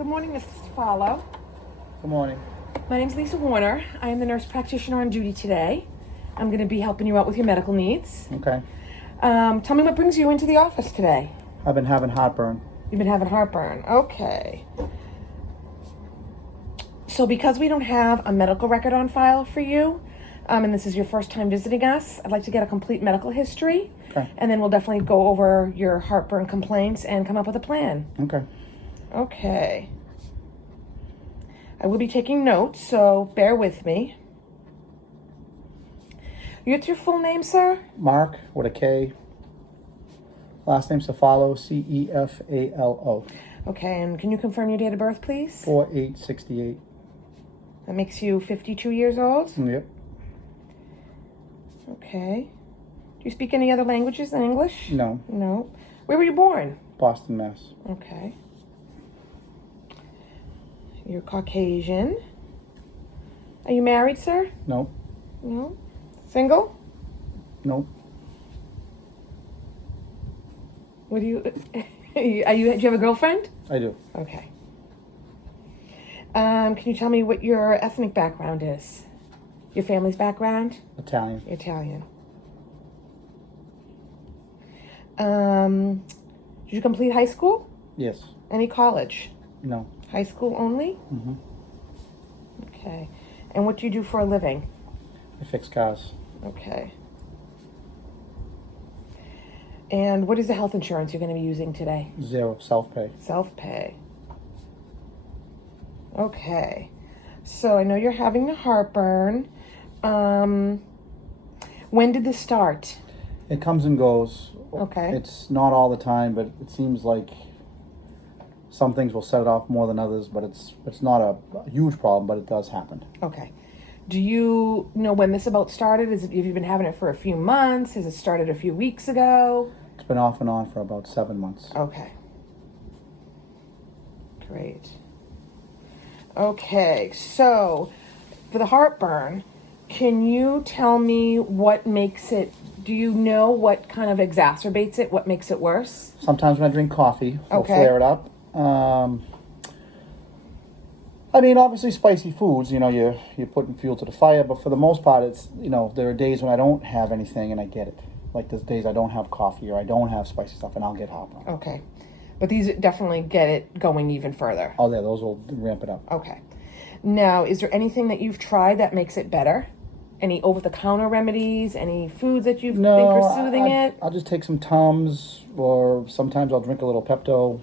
Good morning, Mrs. Farlow. Good morning. My name's Lisa Warner. I am the nurse practitioner on duty today. I'm going to be helping you out with your medical needs. Okay. Tell me what brings you into the office today. I've been having heartburn. You've been having heartburn. Okay. So because we don't have a medical record on file for you, and this is your first time visiting us, I'd like to get a complete medical history. Okay. And then we'll definitely go over your heartburn complaints and come up with a plan. Okay. Okay. I will be taking notes, so bear with me. What's your full name, sir? Mark with a K. Last name Cefalo, Cefalo. Okay, and can you confirm your date of birth, please? 4868. That makes you 52 years old? Yep. Okay. Do you speak any other languages than English? No. No. Where were you born? Boston, Mass. Okay. You're Caucasian. Are you married, sir? No. No. Single? No. What do you... do you have a girlfriend? I do. Okay. Can you tell me what your ethnic background is? Your family's background? Italian. Italian. Did you complete high school? Yes. Any college? No. High school only? Mm-hmm. Okay. And what do you do for a living? I fix cars. Okay. And what is the health insurance you're going to be using today? 0. Self-pay. Self-pay. Okay. So I know you're having the heartburn. When did this start? It comes and goes. Okay. It's not all the time, but it seems like some things will set it off more than others, but it's not a huge problem, but it does happen. Okay. Do you know when this about started? Have you been having it for a few months? Has it started a few weeks ago? It's been off and on for about 7 months. Okay. Great. Okay, so for the heartburn, can you tell me what makes it, do you know what kind of exacerbates it, what makes it worse? Sometimes when I drink coffee, it'll Okay. flare it up. I mean, obviously spicy foods, you're putting fuel to the fire, but for the most part, it's, there are days when I don't have anything and I get it. Like there's days I don't have coffee or I don't have spicy stuff and I'll get heartburn. Okay. But these definitely get it going even further. Oh yeah, those will ramp it up. Okay. Now, is there anything that you've tried that makes it better? Any over-the-counter remedies? Any foods that you think are soothing it? I'll just take some Tums, or sometimes I'll drink a little Pepto,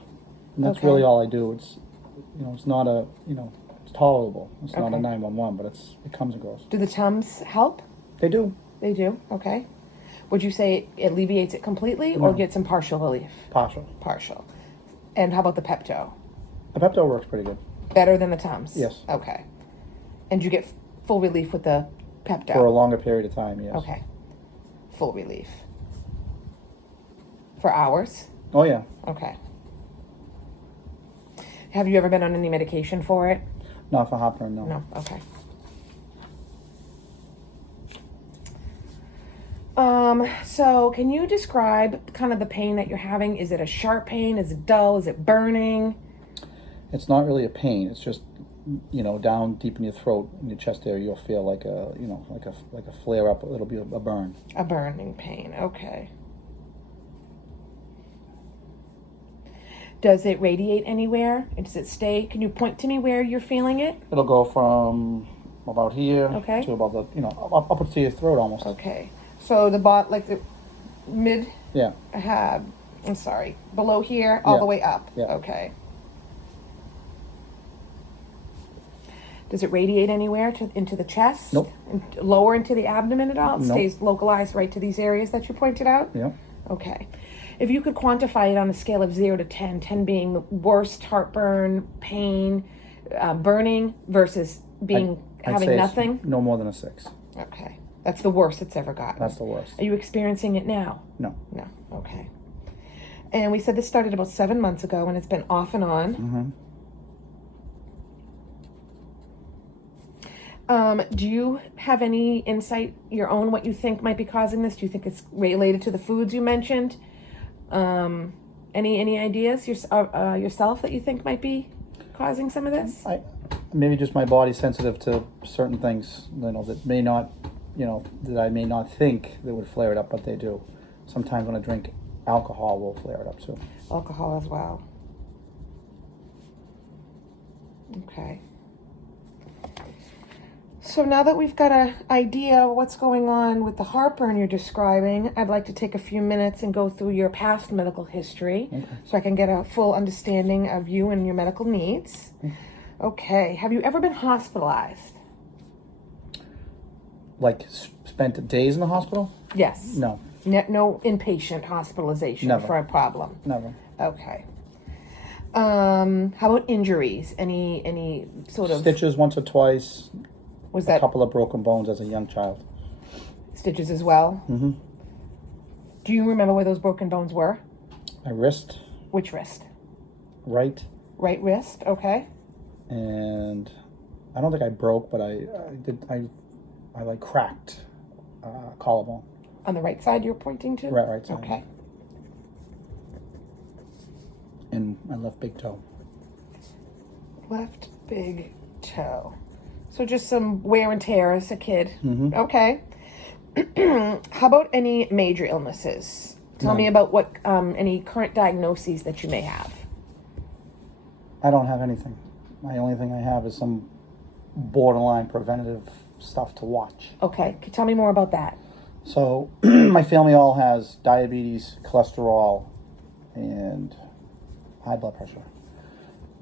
and that's Okay. really all I do. It's, it's not a, it's tolerable. It's not a Okay. 911, but it comes and goes. Do the Tums help? They do. They do? Okay. Would you say it alleviates it completely or No. get some partial relief? Partial. Partial. And how about the Pepto? The Pepto works pretty good. Better than the Tums? Yes. Okay. And you get full relief with the Pepto? For a longer period of time, yes. Okay. Full relief. For hours? Oh yeah. Okay. Have you ever been on any medication for it? Not for heartburn, no. No. Okay. So can you describe kind of the pain that you're having? Is it a sharp pain? Is it dull? Is it burning? It's not really a pain. It's just, down deep in your throat, in your chest area, you'll feel like a flare up. It'll be a burn. A burning pain. Okay. Does it radiate anywhere? And does it stay? Can you point to me where you're feeling it? It'll go from about here Okay. to about the, up to your throat almost. Okay. So the bot, like the mid, Yeah. I'm sorry, below here, all Yeah. the way up. Yeah. Okay. Does it radiate anywhere into the chest? Nope. Lower into the abdomen at all? It Nope. stays localized right to these areas that you pointed out? Yeah. Okay. If you could quantify it on a scale of 0 to 10, 10 being the worst heartburn, pain, burning, versus being I'd having say it's nothing? no more than a 6. Okay. That's the worst it's ever gotten. That's the worst. Are you experiencing it now? No. No. Okay. And we said this started about 7 months ago, and it's been off and on. Mm-hmm. Do you have any insight, your own, what you think might be causing this? Do you think it's related to the foods you mentioned? Any ideas yourself that you think might be causing some of this? Maybe just my body's sensitive to certain things, that may not, that I may not think that would flare it up, but they do. Sometimes when I drink alcohol, will flare it up too. Alcohol as well. Okay. So now that we've got an idea of what's going on with the heartburn you're describing, I'd like to take a few minutes and go through your past medical history so I can get a full understanding of you and your medical needs. Okay. Have you ever been hospitalized? Like spent days in the hospital? Yes. No. No inpatient hospitalization Never. for a problem? Never. Okay. How about injuries? Any sort of Stitches once or twice. Was A that couple of broken bones as a young child. stitches as well? Mm-hmm. Do you remember where those broken bones were? My wrist, Which wrist? right, Right wrist. Okay. and I don't think I broke, but I like cracked collarbone. On the right side you're pointing to? Right side. Okay. And my left big toe. Left big toe. So just some wear and tear as a kid. Mm-hmm. Okay. How about any major illnesses? Tell None. me about what any current diagnoses that you may have. I don't have anything. My only thing I have is some borderline preventative stuff to watch. Okay. Can you tell me more about that? So my family all has diabetes, cholesterol, and high blood pressure.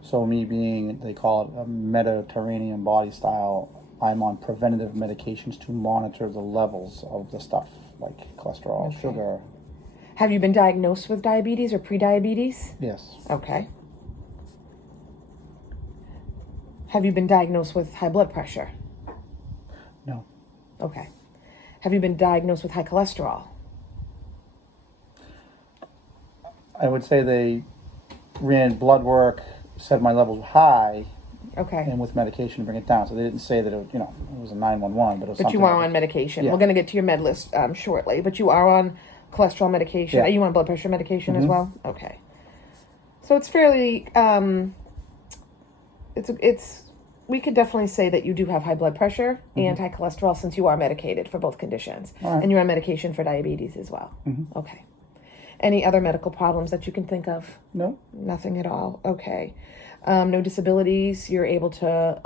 So me being, they call it a Mediterranean body style, I'm on preventative medications to monitor the levels of the stuff, like cholesterol, Okay. sugar. Have you been diagnosed with diabetes or pre-diabetes? Yes. Okay. Have you been diagnosed with high blood pressure? No. Okay. Have you been diagnosed with high cholesterol? I would say they ran blood work, said my levels were high, Okay. and with medication to bring it down. So they didn't say that it was a 911, but it was But something. you are on medication. Yeah. We're going to get to your med list shortly. But you are on cholesterol medication. Yeah. Are you on blood pressure medication as Mhm. well? Okay. So it's fairly. It's. We could definitely say that you do have high blood pressure and high cholesterol since you are medicated for both conditions, All right. and you're on medication for diabetes as well. Mhm. Okay. Any other medical problems that you can think of? No. Nothing at all. Okay. No disabilities. You're able to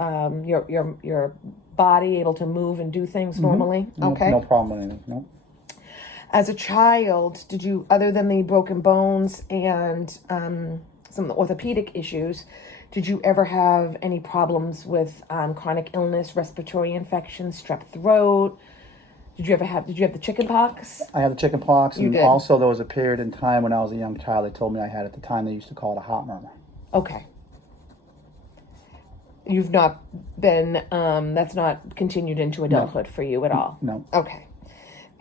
your body able to move and do things normally. No, Okay. No problem with anything. No. As a child, did you, other than the broken bones and some orthopedic issues, did you ever have any problems with chronic illness, respiratory infections, strep throat? Did you have the chicken pox? I had the chicken pox, You and did. also there was a period in time when I was a young child. They told me I had at the time. They used to call it a heart murmur. Okay. You've not been, that's not continued into adulthood for you at all? No, Okay.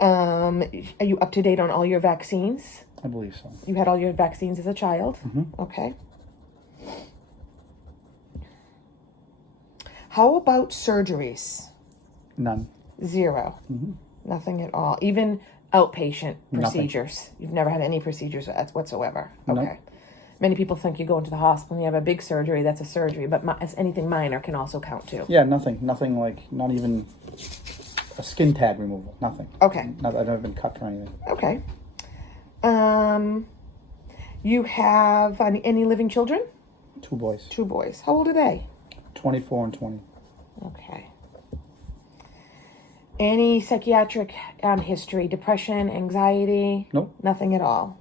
Are you up to date on all your vaccines? I believe so. You had all your vaccines as a child? Mhm. Okay. How about surgeries? None. 0. Mhm. Nothing at all. Even outpatient Nothing. procedures. You've never had any procedures whatsoever. Nope. Okay. Many people think you go into the hospital and you have a big surgery. That's a surgery, but anything minor can also count too. Yeah, nothing. Nothing like, not even a skin tag removal. Nothing. Okay. I've never been cut for anything. Okay. You have any living children? 2 boys, 2 boys. How old are they? 24 and 20. Okay. Any psychiatric history? Depression, anxiety? Nope. Nothing at all.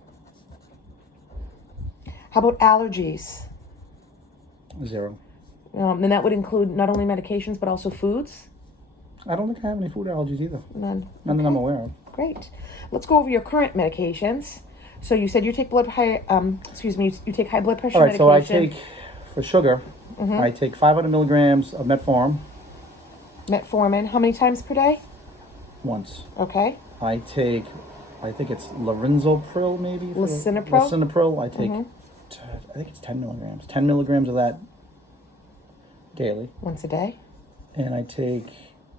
How about allergies? 0. And that would include not only medications but also foods? I don't think I have any food allergies either. None. None that I'm aware of. Great. Let's go over your current medications. So you said you take you take high blood pressure All right, so I medication. take, for sugar, I take 500 milligrams of metformin Metformin. How many times per day? once. Okay. I take, I think it's Lorenzopril maybe? Lisinopril? Lisinopril. I take, I think it's 10 milligrams. 10 milligrams of that daily. Once a day. And I take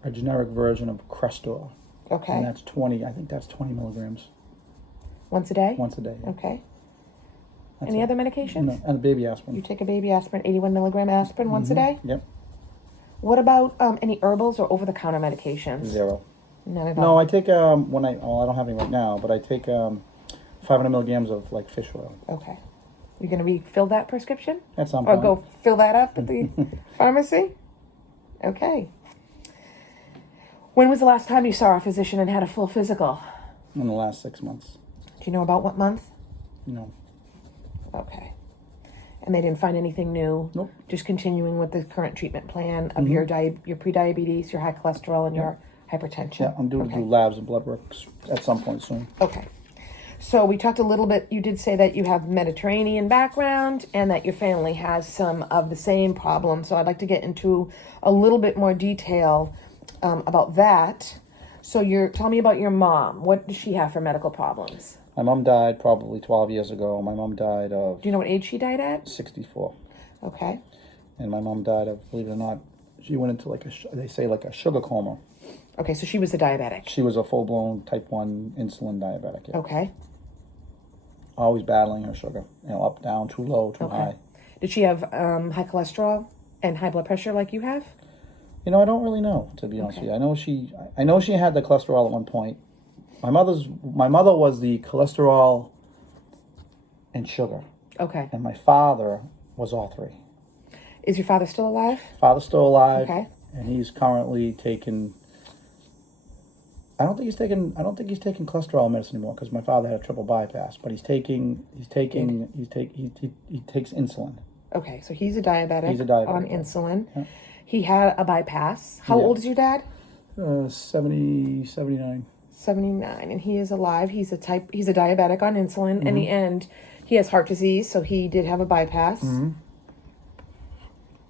a generic version of Crestor. Okay. And that's 20, I think that's 20 milligrams Once a day? once a day. Okay. That's Any it. other medications? No, and a baby You aspirin. take a baby aspirin, 81 milligram aspirin once a day? Yep. What about any herbals or over-the-counter medications? 0. None at No, all. I take I don't have any right now, but I take 500 milligrams of like fish oil. Okay. You're going to refill that prescription? At some Or point. go fill that up at the pharmacy? Okay. When was the last time you saw a physician and had a full physical? In the last 6 months. Do you know about what month? No. Okay. And they didn't find anything new? Nope. Just continuing with the current treatment plan of your pre-diabetes, your high cholesterol, and your hypertension? Yeah, I'm due to do labs and blood work at some point soon. Okay. So we talked a little bit, you did say that you have Mediterranean background and that your family has some of the same problems. So I'd like to get into a little bit more detail about that. So tell me about your mom. What does she have for medical problems? My mom died probably 12 years ago. My mom died of Do you know what age she died at? 64. Okay. And my mom died of, believe it or not, she went into they say like a sugar coma. Okay, so she was a diabetic. She was a full-blown type 1 insulin diabetic. Yeah. Okay. Always battling her sugar. Up, down, too low, too high. Did she have high cholesterol and high blood pressure like you have? I don't really know, to be honest with you. I know she had the cholesterol at one point. My mother was the cholesterol and sugar, Okay. and my father was all three. Is your father still alive? Father's still alive, Okay. and he's currently taking. I don't think he's taking cholesterol medicine anymore because my father had a triple bypass. But he takes insulin. Okay, so he's a diabetic. He's a diabetic, on yeah. insulin. Yeah. He had a bypass. How Yeah. old is your dad? 79. 79, and he is alive. He's a diabetic on insulin. In the end, he has heart disease, so he did have a bypass.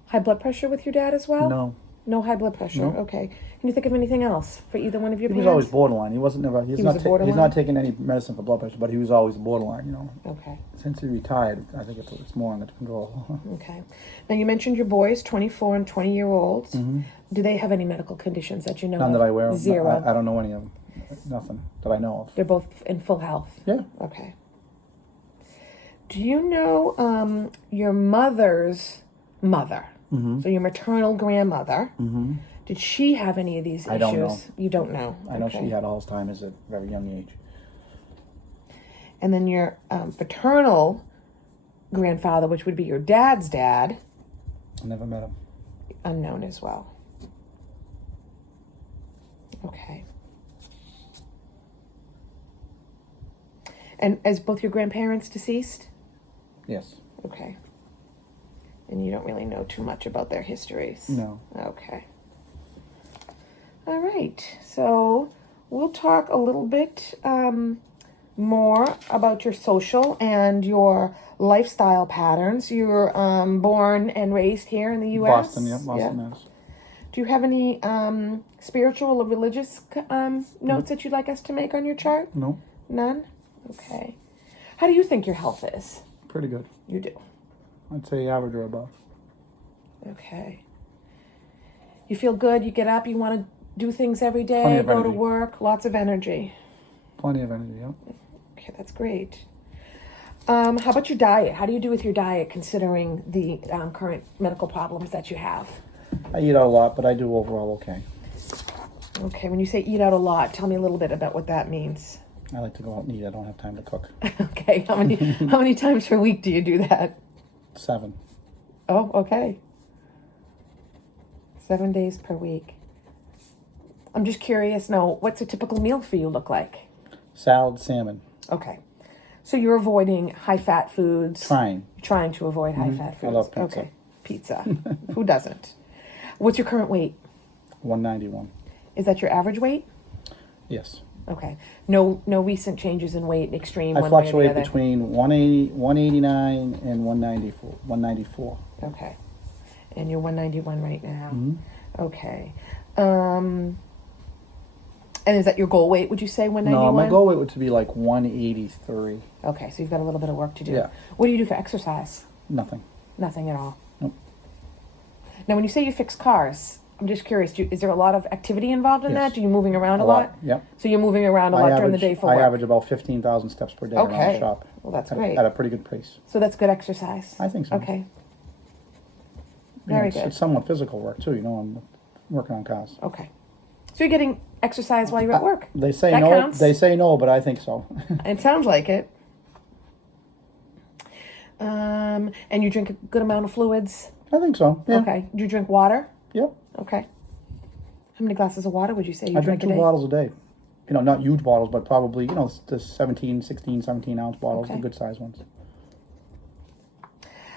High blood pressure with your dad as well? No, No high blood pressure. No. Okay. Can you think of anything else for either one of your he parents? was always borderline. He wasn't never. He's He not. was a borderline? He's not taking any medicine for blood pressure, but he was always borderline. Okay. Since he retired, I think it's more under control. Okay. Now you mentioned your boys, 24 and 20-year-olds. Do they have any medical conditions that you know None of? that I aware of. Zero. I don't know any of them. Nothing that I know of. They're both in full health. Yeah. Okay. Do you know your mother's mother? So your maternal grandmother. Did she have any of these issues? I don't know. You don't know. I know Okay. she had Alzheimer's at a very young age. And then your paternal grandfather, which would be your dad's dad, I never met him. unknown as well. Okay. And as both your grandparents deceased? Yes. Okay. And you don't really know too much about their histories? No. Okay. All right. So we'll talk a little bit more about your social and your lifestyle patterns. You're born and raised here in the U.S.? Boston, yeah. Boston, Mass. Do you have any spiritual or religious notes that you'd like us to make on your chart? No. None? Okay. How do you think your health is? Pretty good. You do. I'd say average or above. Okay. You feel good, you get up, you want to do things every day, Plenty of go to energy. work, lots of energy. Plenty of energy, yeah. Okay, that's great. How about your diet? How do you do with your diet considering the current medical problems that you have? I eat out a lot, but I do overall okay. Okay, when you say eat out a lot, tell me a little bit about what that means. I like to go out and eat. I don't have time to cook. Okay, how many times per week do you do that? 7. Oh, okay. 7 days per week. I'm just curious, now, what's a typical meal for you look like? Salad, salmon. Okay. So you're avoiding high-fat foods. Trying. Trying to avoid high-fat foods. love pizza. Okay. Pizza. Who doesn't? What's your current weight? 191. Is that your average weight? Yes. Okay. No recent changes in weight, extreme I one way or the fluctuate other? between 189 and 194. Okay. And you're 191 right now. Mm-hmm. Okay. And is that your goal weight, would you say, 191? No, my goal weight would be like 183. Okay, so you've got a little bit of work to do. Yeah. What do you do for exercise? Nothing. Nothing at all. Nope. Now, when you say you fix cars, I'm just curious. Is there a lot of activity involved in Yes. that? Do you moving around a A lot? lot, yep. So you're moving around a lot during the day for I work. average about 15,000 steps per day around Okay. the shop. Well, that's at, great. At a pretty good pace. So that's good exercise. I think so. Okay. You know, Very it's, good. it's somewhat physical work too. You know, I'm working on cars. Okay. So you're getting exercise while you're at work. They say That no. counts. They say no, but I think so. It sounds like it. And you drink a good amount of fluids. I think so. Yeah. Okay. Do you drink water? Yep. Okay. How many glasses of water would you say you I drink a 2 day? bottles a day. You know, not huge bottles, but probably, you know, the 17 ounce bottles, Okay. the good size ones.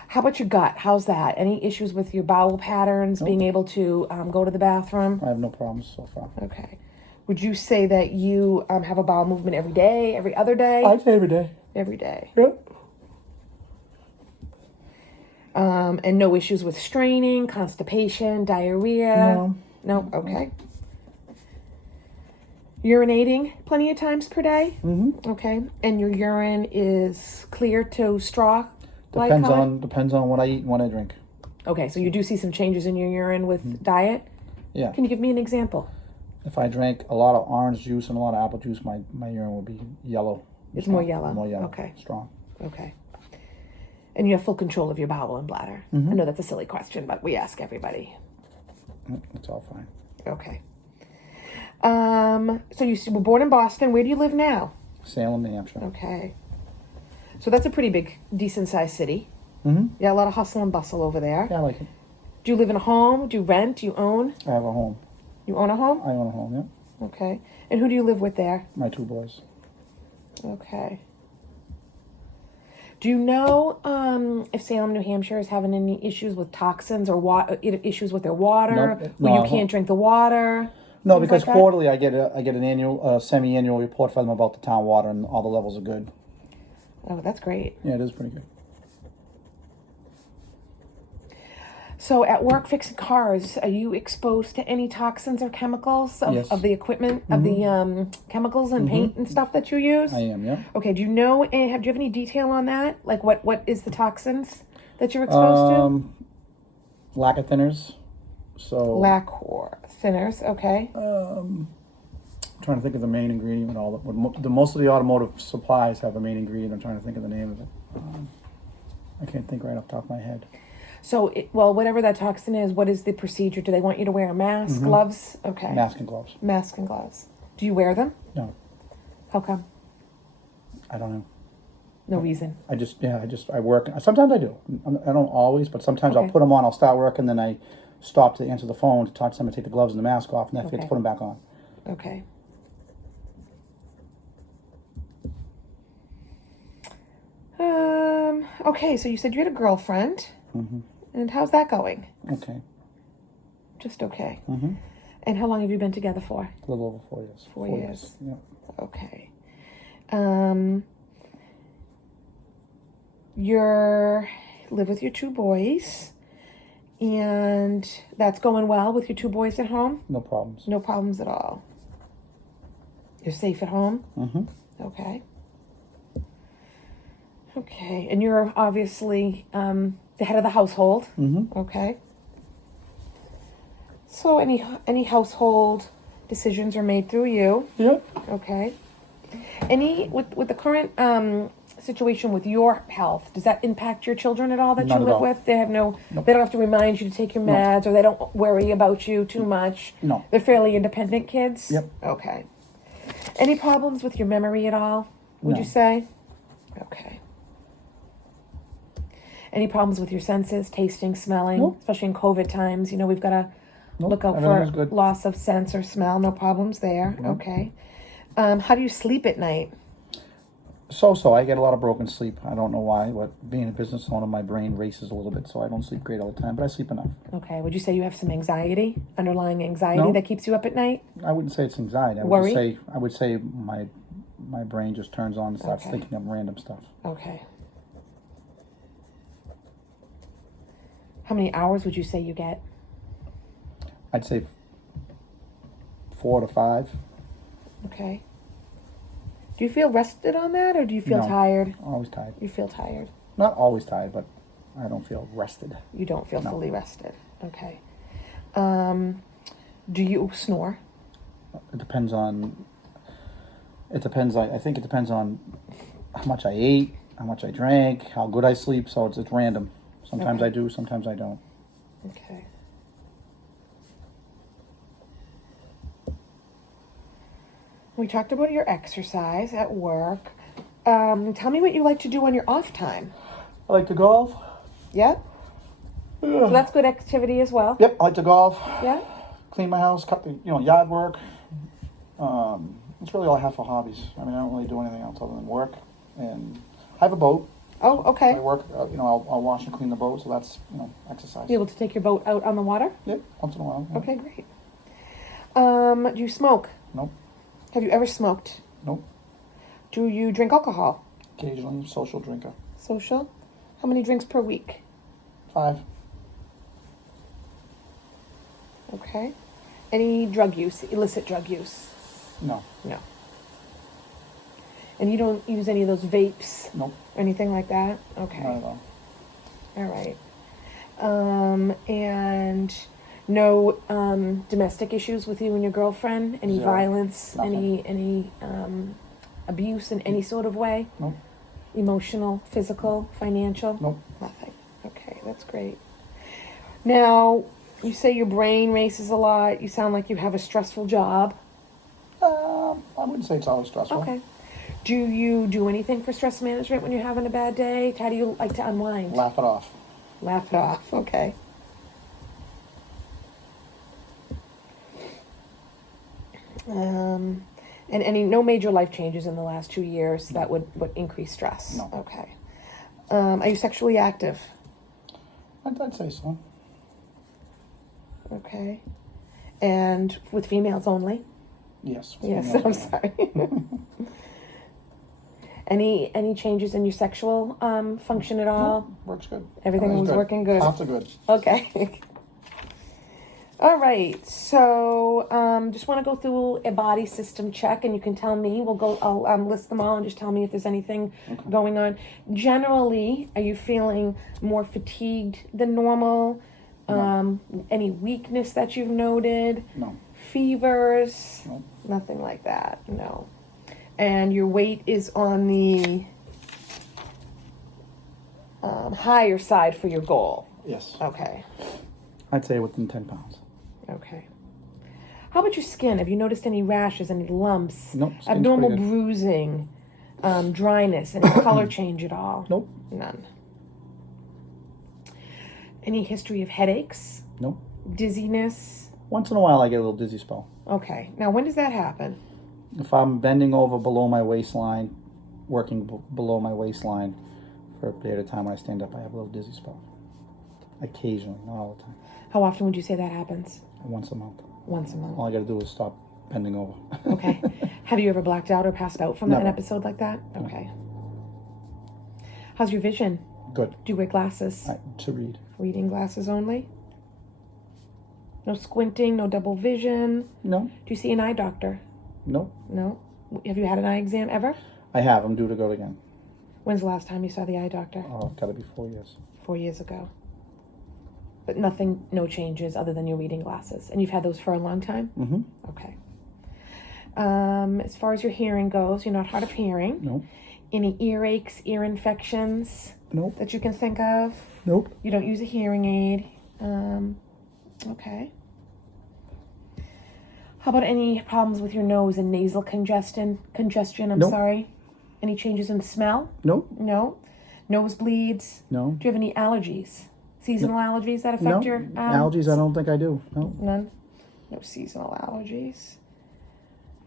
How about your gut? How's that? Any issues with your bowel patterns, Nope. being able to go to the bathroom? I have no problems so far. Okay. Would you say that you have a bowel movement every day, every other day? I say every day. Every day. Yep. And no issues with straining, constipation, diarrhea? No. No? Okay. Urinating plenty of times per day? Mm-hmm. Okay. And your urine is clear to straw? Depends on what I eat and what I drink. Okay, so you do see some changes in your urine with diet? Yeah. Can you give me an example? If I drank a lot of orange juice and a lot of apple juice, my urine would be yellow. It's Strong. more yellow. More yellow. Okay. Strong. Okay. And you have full control of your bowel and bladder. I know that's a silly question, but we ask everybody. It's all fine. Okay. So you were born in Boston. Where do you live now? Salem, New Hampshire. Okay. So that's a pretty big, decent-sized city. Mm-hmm. Yeah, a lot of hustle and bustle over there. Yeah, I like it. Do you live in a home? Do you rent? Do you own? I have a home. You own a home? I own a home, yeah. Okay. And who do you live with there? My 2 boys. Okay. Do you know if Salem, New Hampshire is having any issues with toxins or issues with their water? Nope. Where No, you can't drink the water? No, things because like that? quarterly I get an annual, semi-annual report from them about the town water and all the levels are good. Oh, that's great. Yeah, it is pretty good. So at work fixing cars, are you exposed to any toxins or chemicals Yes. of the equipment, of the chemicals and paint and stuff that you use? I am, yeah. Okay, do you know, do you have any detail on that? Like what is the toxins that you're exposed Lacquer thinners. So to? Lacquer thinners, okay. I'm trying to think of the main ingredient and all the most of the automotive supplies have a main ingredient. I'm trying to think of the name of it. I can't think right off the top of my head. So, whatever that toxin is, what is the procedure? Do they want you to wear a mask, gloves? Okay. Mask and gloves. Mask and gloves. Do you wear them? No, How come? I don't know. No reason. I work. Sometimes I do. I don't always, but sometimes I'll Okay. put them on. I'll start working, then I stop to answer the phone to talk to someone, take the gloves and the mask off, and then I forget to Okay. put them back on. Okay. Okay, so you said you had a girlfriend. Mm-hmm. And how's that going? Okay. Just okay. Mm-hmm. And how long have you been together for? A little over 4 years. 4 years. Yeah. Okay. You're live with your 2 boys, and that's going well with your 2 boys at home? No problems. No problems at all. You're safe at home? Mm-hmm. Okay. Okay, and you're obviously the head of the household. Mm-hmm. Okay. So any household decisions are made through you. Yeah. Okay. Any with the current situation with your health, does that impact your children at all that Not you at live all. with? They have Nope. they don't have to remind you to take your No. meds, or they don't worry about you too much. No. They're fairly independent kids. Yep. Okay. Any problems with your memory at all? Would No. you say? Okay. Any problems with your senses, tasting, smelling, Nope. especially in COVID times? You know, we've got to Nope. look out Everything's for good. loss of sense or smell. No problems there. Okay. How do you sleep at night? So I get a lot of broken sleep. I don't know why, but being a business owner, my brain races a little bit, so I don't sleep great all the time, but I sleep enough. Okay. Would you say you have some anxiety, underlying anxiety No. that keeps you up at night? I wouldn't say it's anxiety. Worry? I would say my brain just turns on and starts Okay. thinking of random stuff. Okay. How many hours would you say you get? I'd say 4 to 5. Okay. Do you feel rested on that, or do you feel No. tired? Always tired. You feel tired. Not always tired, but I don't feel rested. You don't feel No. fully rested. Okay. Do you snore? It depends on. It depends. I think it depends on how much I ate, how much I drank, how good I sleep. So it's random. Sometimes Okay. I do, sometimes I don't. Okay. We talked about your exercise at work. Tell me what you like to do on your off time. I like to golf. Yeah? So that's good activity as well. Yep, I like to golf. Yeah? Clean my house, cut the yard work. It's really all I have for hobbies. I mean, I don't really do anything else other than work. And I have a boat. Oh, I okay. work. I'll wash and clean the boat, so that's exercise. You able to take your boat out on the water? Yep, once in a while. Yeah. Okay, great. Do you smoke? Nope. Have you ever smoked? Nope. Do you drink alcohol? Occasionally, social drinker. Social? How many drinks per week? 5. Okay. Any drug use, illicit drug use? No. No. And you don't use any of those vapes? Nope. Anything like that? Okay. Not at all. All right. And no domestic issues with you and your girlfriend? Any 0. violence? Nothing. Any abuse in any sort of way? Nope. Emotional, physical, financial? Nope. Nothing. Okay, that's great. Now, you say your brain races a lot. You sound like you have a stressful job. I wouldn't say it's always stressful. Okay. Do you do anything for stress management when you're having a bad day? How do you like to unwind? Laugh it off. Laugh it off. Okay. And no major life changes in the last 2 years that would increase stress? No. Okay. Are you sexually active? I'd say so. Okay. And with females only? Yes. Yes, Females I'm only. sorry. Any changes in your sexual function at all? Nope, works good. Everything Everything's was working good. Lots of good. Okay. All right. So just want to go through a body system check, and you can tell me. I'll list them all, and just tell me if there's anything going on. Generally, are you feeling more fatigued than normal? No. Any weakness that you've noted? No. Fevers? No. Nothing like that. No. And your weight is on the higher side for your goal. Yes. Okay. I'd say within 10 pounds. Okay. How about your skin? Have you noticed any rashes, any lumps, Nope, skin's abnormal pretty good. bruising, dryness, any color change at all? Nope. None. Any history of headaches, Nope. dizziness? Once in a while I get a little dizzy spell. Okay. Now, when does that happen? If I'm bending over below my waistline, working below my waistline for a period of time when I stand up, I have a little dizzy spell. Occasionally, not all the time. How often would you say that happens? Once a month. Once a month. All I got to do is stop bending over. Okay. Have you ever blacked out or passed out from an Never. episode like that? Okay. How's your vision? Good. Do you wear glasses? To read. Reading glasses only? No squinting, no double vision? No. Do you see an eye doctor? Nope. No? Have you had an eye exam ever? I have. I'm due to go again. When's the last time you saw the eye doctor? Oh, got to be 4 years. 4 years ago. But nothing, no changes other than your reading glasses. And you've had those for a long time? Mm-hmm. Okay. As far as your hearing goes, you're not hard of hearing. Nope. Any earaches, ear infections Nope. that you can think of? Nope. You don't use a hearing aid. Okay. How about any problems with your nose and nasal congestion? I'm Nope. sorry. Any changes in smell? Nope. No. Nosebleeds? No. Do you have any allergies? Seasonal allergies that affect No. your Allergies, I don't think I do. No. None. No seasonal allergies.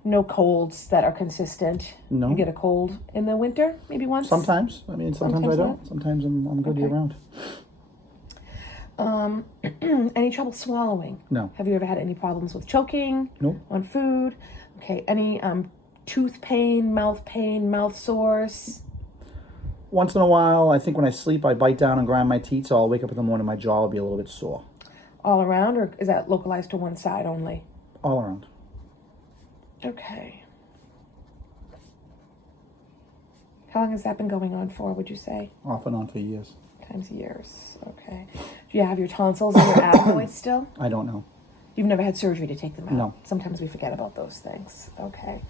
No colds that are consistent. No. You get a cold in the winter, maybe once. Sometimes. I mean, sometimes I Sometimes don't. not? Sometimes I'm good Okay. year round. Any trouble swallowing? No. Have you ever had any problems with choking? Nope. On food? Okay. Any tooth pain, mouth sores? Once in a while, I think when I sleep, I bite down and grind my teeth, so I'll wake up in the morning, my jaw will be a little bit sore. All around, or is that localized to one side only? All around. Okay. How long has that been going on for, would you say? Off and on for years. Times years. Okay. Do you have your tonsils and your adenoids still? I don't know. You've never had surgery to take them out? No. Sometimes we forget about those things. Okay.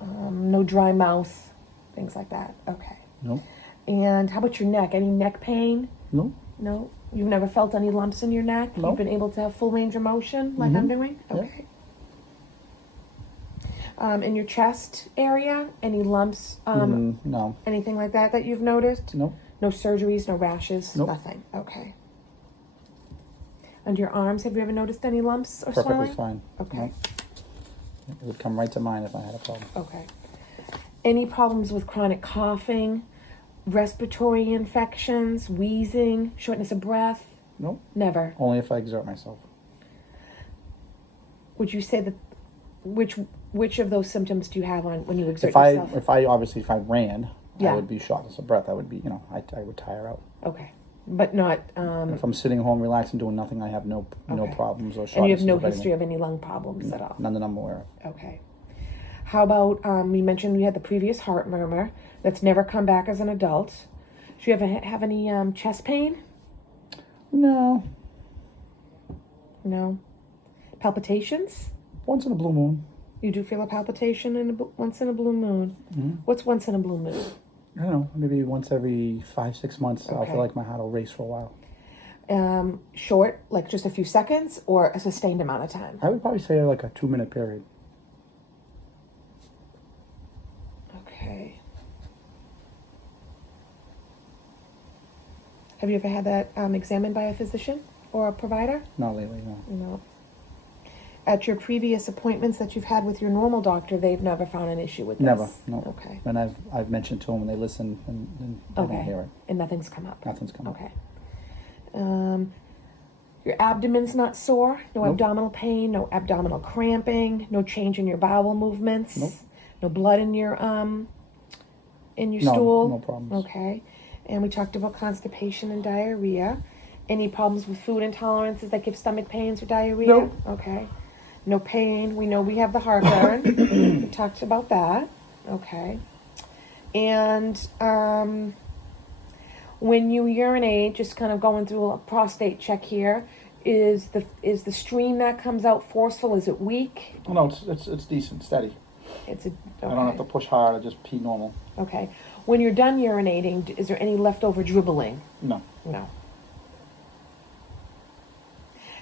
No dry mouth, things like that. Okay. No. And how about your neck? Any neck pain? No. No? You've never felt any lumps in your neck? No. You've been able to have full range of motion like I'm doing? Yeah. Okay. In your chest area, any lumps, No. anything like that you've noticed? No. No surgeries, no rashes, Nope. nothing. Okay. Under your arms, have you ever noticed any lumps or Perfectly swelling? fine. Okay. No. It would come right to mind if I had a problem. Okay. Any problems with chronic coughing, respiratory infections, wheezing, shortness of breath? No. Never. Only if I exert myself. Would you say that which of those symptoms do you have on when you exert If I yourself? if I ran, Yeah. I would be shortness of breath. I would be, I would tire out. Okay. But not If I'm sitting home relaxing doing nothing, I have no Okay. problems or shortness. and you have no of anything. history of any lung problems at all. None that I'm aware of. Okay. How about you mentioned you had the previous heart murmur that's never come back as an adult. Do you ever have any chest pain? No. No. Palpitations? Once in a blue moon. You do feel a palpitation once in a blue moon. What's once in a blue moon? I don't know. Maybe once every 5-6 months, I'll Okay. feel like my heart will race for a while. Short, like just a few seconds, or a sustained amount of time? I would probably say like a 2-minute period. Okay. Have you ever had that examined by a physician or a provider? Not lately, no. No. At your previous appointments that you've had with your normal doctor, they've never found an issue with this? Never, no. Okay. And I've mentioned to them and they listen and they don't hear it. And nothing's come up? Nothing's come up. Okay. Your abdomen's not sore? No Nope. abdominal pain? No abdominal cramping? No change in your bowel movements? Nope. No blood in your No, stool? no problems. Okay. And we talked about constipation and diarrhea. Any problems with food intolerances that give stomach pains or diarrhea? Nope. Okay. No pain. We know we have the heartburn. We talked about that. Okay. And when you urinate, just kind of going through a prostate check here, is the stream that comes out forceful? Is it weak? Oh, no, it's decent, steady. It's a I don't have to push hard. I just pee normal. Okay. When you're done urinating, is there any leftover dribbling? No. No.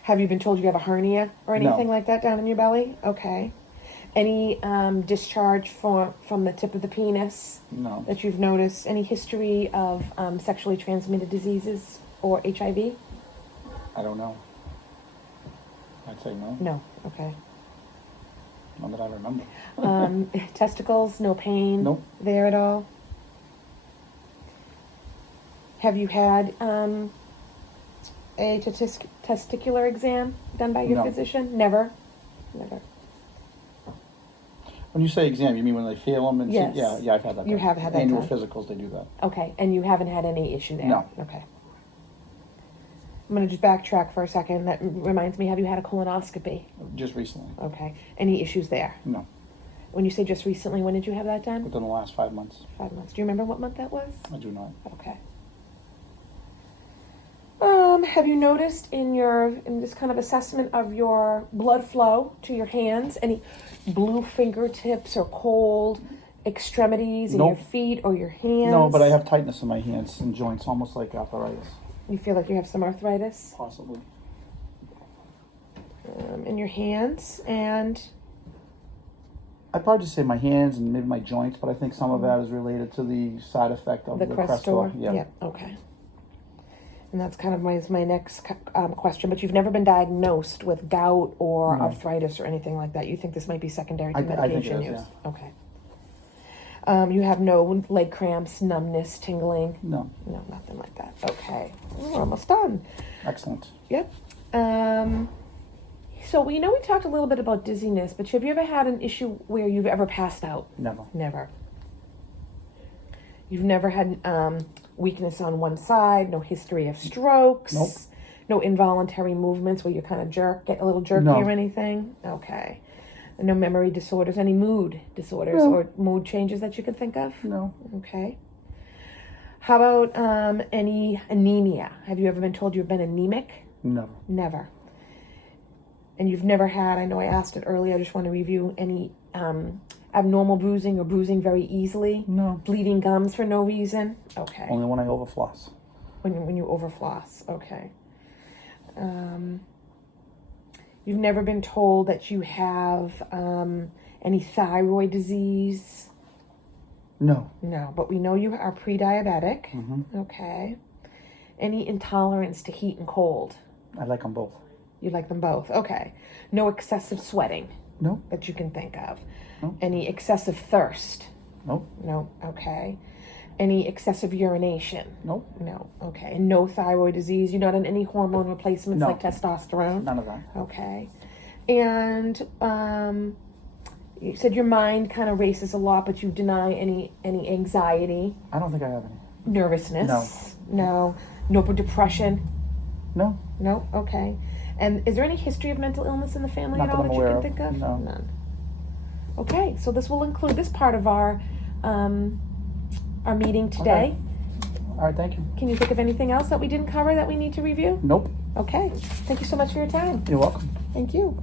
Have you been told you have a hernia or anything like that down in your belly? Okay. Any discharge from the tip of the penis No. that you've noticed? Any history of sexually transmitted diseases or HIV? I don't know. I'd say no. No. Okay. Not that I remember. Testicles, no pain Nope. there at all? Have you had a testicular exam done by your No. physician? Never? Never. When you say exam, you mean when they feel them? And Yes. See, yeah, I've had that. You done. have had that Annual done. physicals, they do that. Okay, and you haven't had any issue there? No. Okay. I'm going to just backtrack for a second. That reminds me, have you had a colonoscopy? Just recently. Okay. Any issues there? No. When you say just recently, when did you have that done? Within the last 5 months. 5 months. Do you remember what month that was? I do not. Okay. Have you noticed in this kind of assessment of your blood flow to your hands, any blue fingertips or cold extremities in your Nope. feet or your hands? No, but I have tightness in my hands and joints, almost like arthritis. You feel like you have some arthritis Possibly. in your hands, and I'd probably just say my hands and maybe my joints, but I think some of that is related to the side effect of the the Crestor. Crestor. Yeah. Okay. And that's kind of my next question. But you've never been diagnosed with gout or No. arthritis or anything like that. You think this might be secondary to I think it medication is, use? Okay. You have no leg cramps, numbness, tingling? No. No, nothing like that. Okay. We're almost done. Excellent. Yep. So we know we talked a little bit about dizziness, but have you ever had an issue where you've ever passed out? Never. Never. You've never had weakness on one side, no history of strokes? Nope. No involuntary movements where you kind of get a little jerky No. or anything? Okay. No memory disorders, any mood disorders No. or mood changes that you can think of? No. Okay. How about any anemia? Have you ever been told you've been anemic? Never. Never. And you've never had, I know I asked it earlier, I just want to review, any abnormal bruising or bruising very easily? No. Bleeding gums for no reason? Okay. Only when I overfloss. When you overfloss, okay. You've never been told that you have any thyroid disease? No. No, but we know you are pre-diabetic. Mm-hmm. Okay. Any intolerance to heat and cold? I like them both. You like them both. Okay. No excessive sweating No. that you can think of. No. Any excessive thirst? No. No. Okay. Any excessive urination? No. No. Okay. And no thyroid disease? You're not on any hormone replacements No. like testosterone? None of that. Okay. And you said your mind kind of races a lot, but you deny any anxiety, I don't think I have any. nervousness? No. No depression? No. No? Okay. And is there any history of mental illness in the family Not at all that I'm that you aware can of. think of? No. None. Okay, so this will include this part of our meeting today. All right, thank you. Can you think of anything else that we didn't cover that we need to review? Nope. Okay. Thank you so much for your time. You're welcome. Thank you.